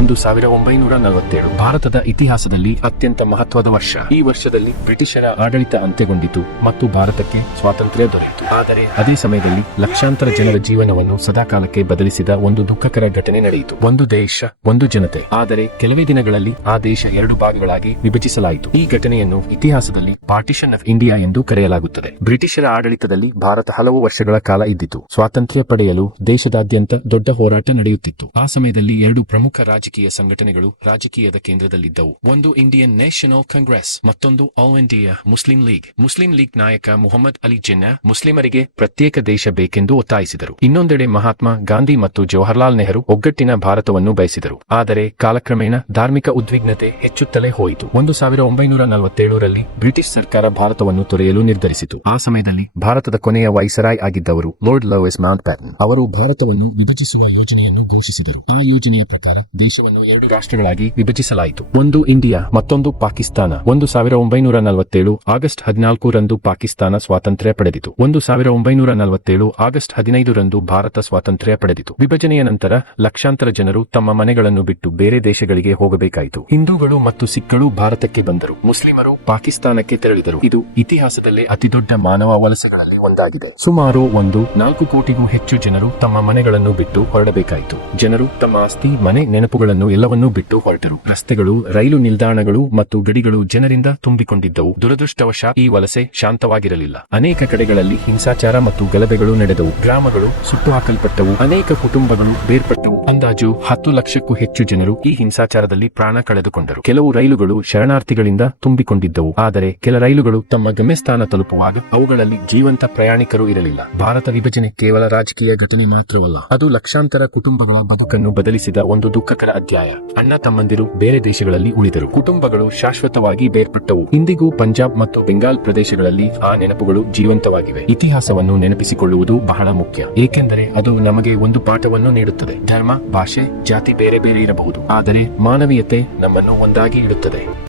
1947 ಭಾರತದ ಇತಿಹಾಸದಲ್ಲಿ ಅತ್ಯಂತ ಮಹತ್ವದ ವರ್ಷ. ಈ ವರ್ಷದಲ್ಲಿ ಬ್ರಿಟಿಷರ ಆಡಳಿತ ಅಂತ್ಯಗೊಂಡಿತು ಮತ್ತು ಭಾರತಕ್ಕೆ ಸ್ವಾತಂತ್ರ್ಯ ದೊರೆಯಿತು. ಆದರೆ ಅದೇ ಸಮಯದಲ್ಲಿ ಲಕ್ಷಾಂತರ ಜನರ ಜೀವನವನ್ನು ಸದಾಕಾಲಕ್ಕೆ ಬದಲಿಸಿದ ಒಂದು ದುಃಖಕರ ಘಟನೆ ನಡೆಯಿತು. ಒಂದು ದೇಶ, ಒಂದು ಜನತೆ. ಆದರೆ ಕೆಲವೇ ದಿನಗಳಲ್ಲಿ ಆ ದೇಶ 2 ಭಾಗಗಳಾಗಿ ವಿಭಜಿಸಲಾಯಿತು. ಈ ಘಟನೆಯನ್ನು ಇತಿಹಾಸದಲ್ಲಿ ಪಾರ್ಟಿಷನ್ ಆಫ್ ಇಂಡಿಯಾ ಎಂದು ಕರೆಯಲಾಗುತ್ತದೆ. ಬ್ರಿಟಿಷರ ಆಡಳಿತದಲ್ಲಿ ಭಾರತ ಹಲವು ವರ್ಷಗಳ ಕಾಲ ಇದ್ದಿತು. ಸ್ವಾತಂತ್ರ್ಯ ಪಡೆಯಲು ದೇಶದಾದ್ಯಂತ ದೊಡ್ಡ ಹೋರಾಟ ನಡೆಯುತ್ತಿತ್ತು. ಆ ಸಮಯದಲ್ಲಿ 2 ಪ್ರಮುಖ ರಾಜಕೀಯ ಸಂಘಟನೆಗಳು ರಾಜಕೀಯದ ಕೇಂದ್ರದಲ್ಲಿದ್ದವು. ಒಂದು ಇಂಡಿಯನ್ ನ್ಯಾಷನಲ್ ಕಾಂಗ್ರೆಸ್, ಮತ್ತೊಂದು all India Muslim league. Muslim league ನಾಯಕ ಮುಹಮ್ಮದ್ ಅಲಿ ಜಿನ್ನಾ ಮುಸ್ಲಿಮರಿಗೆ ಪ್ರತ್ಯೇಕ ದೇಶ ಬೇಕೆಂದು ಒತ್ತಾಯಿಸಿದರು. ಇನ್ನೊಂದೆಡೆ ಮಹಾತ್ಮ ಗಾಂಧಿ ಮತ್ತು ಜವಾಹರ್ಲಾಲ್ ನೆಹರು ಒಗ್ಗಟ್ಟಿನ ಭಾರತವನ್ನು ಬಯಸಿದರು. ಆದರೆ ಕಾಲಕ್ರಮೇಣ ಧಾರ್ಮಿಕ ಉದ್ವಿಗ್ನತೆ ಹೆಚ್ಚುತ್ತಲೇ ಹೋಯಿತು. 1947ರಲ್ಲಿ ಬ್ರಿಟಿಷ್ ಸರ್ಕಾರ ಭಾರತವನ್ನು ತೊರೆಯಲು ನಿರ್ಧರಿಸಿತು. ಆ ಸಮಯದಲ್ಲಿ ಭಾರತದ ಕೊನೆಯ ವೈಸರಾಯ್ ಆಗಿದ್ದವರು ಲಾರ್ಡ್ ಲೂಯಿಸ್ ಮೌಂಟ್ ಬ್ಯಾಟನ್. ಅವರು ಭಾರತವನ್ನು ವಿಭಜಿಸುವ ಯೋಜನೆಯನ್ನು ಘೋಷಿಸಿದರು. ಆ ಯೋಜನೆಯ ಪ್ರಕಾರ ದೇಶವನ್ನು 2 ರಾಷ್ಟ್ರಗಳಾಗಿ ವಿಭಜಿಸಲಾಯಿತು. ಒಂದು ಇಂಡಿಯಾ, ಮತ್ತೊಂದು ಪಾಕಿಸ್ತಾನ. 1947 ಆಗಸ್ಟ್ 14ರಂದು ಪಾಕಿಸ್ತಾನ ಸ್ವಾತಂತ್ರ್ಯ ಪಡೆದಿತು. 1947 ಆಗಸ್ಟ್ 15ರಂದು ಭಾರತ ಸ್ವಾತಂತ್ರ್ಯ ಪಡೆದಿತು. ವಿಭಜನೆಯ ನಂತರ ಲಕ್ಷಾಂತರ ಜನರು ತಮ್ಮ ಮನೆಗಳನ್ನು ಬಿಟ್ಟು ಬೇರೆ ದೇಶಗಳಿಗೆ ಹೋಗಬೇಕಾಯಿತು. ಹಿಂದೂಗಳು ಮತ್ತು ಸಿಖ್ಗಳು ಭಾರತಕ್ಕೆ ಬಂದರು. ಮುಸ್ಲಿಮರು ಪಾಕಿಸ್ತಾನಕ್ಕೆ ತೆರಳಿದರು. ಇದು ಇತಿಹಾಸದಲ್ಲೇ ಅತಿದೊಡ್ಡ ಮಾನವ ವಲಸೆಗಳಲ್ಲಿ ಒಂದಾಗಿದೆ. ಸುಮಾರು 4 ಕೋಟಿಗೂ ಹೆಚ್ಚು ಜನರು ತಮ್ಮ ಮನೆಗಳನ್ನು ಬಿಟ್ಟು ಹೊರಡಬೇಕಾಯಿತು. ಜನರು ತಮ್ಮ ಆಸ್ತಿ, ಮನೆ, ನೆನಪುಗಳನ್ನು ಎಲ್ಲವನ್ನೂ ಬಿಟ್ಟು ಹೊರಟರು. ರಸ್ತೆಗಳು, ರೈಲು ನಿಲ್ದಾಣಗಳು ಮತ್ತು ಗಡಿಗಳು ಜನರಿಂದ ತುಂಬಿಕೊಂಡಿದ್ದವು. ದುರದೃಷ್ಟವಶಾತ್ ಈ ವಲಸೆ ಶಾಂತವಾಗಿರಲಿಲ್ಲ. ಅನೇಕ ಕಡೆಗಳಲ್ಲಿ ಹಿಂಸಾಚಾರ ಮತ್ತು ಗಲಭೆಗಳು ನಡೆದವು. ಗ್ರಾಮಗಳು ಸುಟ್ಟು ಹಾಕಲ್ಪಟ್ಟವು. ಅನೇಕ ಕುಟುಂಬಗಳು ಬೇರ್ಪಟ್ಟವು. ಅಂದಾಜು 10 ಲಕ್ಷಕ್ಕೂ ಹೆಚ್ಚು ಜನರು ಈ ಹಿಂಸಾಚಾರದಲ್ಲಿ ಪ್ರಾಣ ಕಳೆದುಕೊಂಡರು. ಕೆಲವು ರೈಲುಗಳು ಶರಣಾರ್ಥಿಗಳಿಂದ ತುಂಬಿಕೊಂಡಿದ್ದವು. ಆದರೆ ಕೆಲ ರೈಲುಗಳು ತಮ್ಮ ಗಮ್ಯಸ್ಥಾನ ತಲುಪುವಾಗ ಅವುಗಳಲ್ಲಿ ಜೀವಂತ ಪ್ರಯಾಣಿಕರು ಇರಲಿಲ್ಲ. ಭಾರತ ವಿಭಜನೆ ಕೇವಲ ರಾಜಕೀಯ ಘಟನೆ ಮಾತ್ರವಲ್ಲ, ಅದು ಲಕ್ಷಾಂತರ ಕುಟುಂಬಗಳ ಬದುಕನ್ನು ಬದಲಿಸಿದ ಒಂದು ದುಃಖಕರ ಅಧ್ಯಾಯ. ಅಣ್ಣ ತಮ್ಮಂದಿರು ಬೇರೆ ದೇಶಗಳಲ್ಲಿ ಉಳಿದರು. ಕುಟುಂಬಗಳು ಶಾಶ್ವತವಾಗಿ ಬೇರ್ಪಟ್ಟವು. ಇಂದಿಗೂ ಪಂಜಾಬ್ ಮತ್ತು ಬೆಂಗಾಲ್ ಪ್ರದೇಶಗಳಲ್ಲಿ ಆ ನೆನಪುಗಳು ಜೀವಂತವಾಗಿವೆ. ಇತಿಹಾಸವನ್ನು ನೆನಪಿಸಿಕೊಳ್ಳುವುದು ಬಹಳ ಮುಖ್ಯ, ಏಕೆಂದರೆ ಅದು ನಮಗೆ ಒಂದು ಪಾಠವನ್ನು ನೀಡುತ್ತದೆ. ಧರ್ಮ, ಭಾಷೆ, ಜಾತಿ ಬೇರೆ ಬೇರೆ ಇರಬಹುದು, ಆದರೆ ಮಾನವೀಯತೆ ನಮ್ಮನ್ನು ಒಂದಾಗಿ ಇಡುತ್ತದೆ.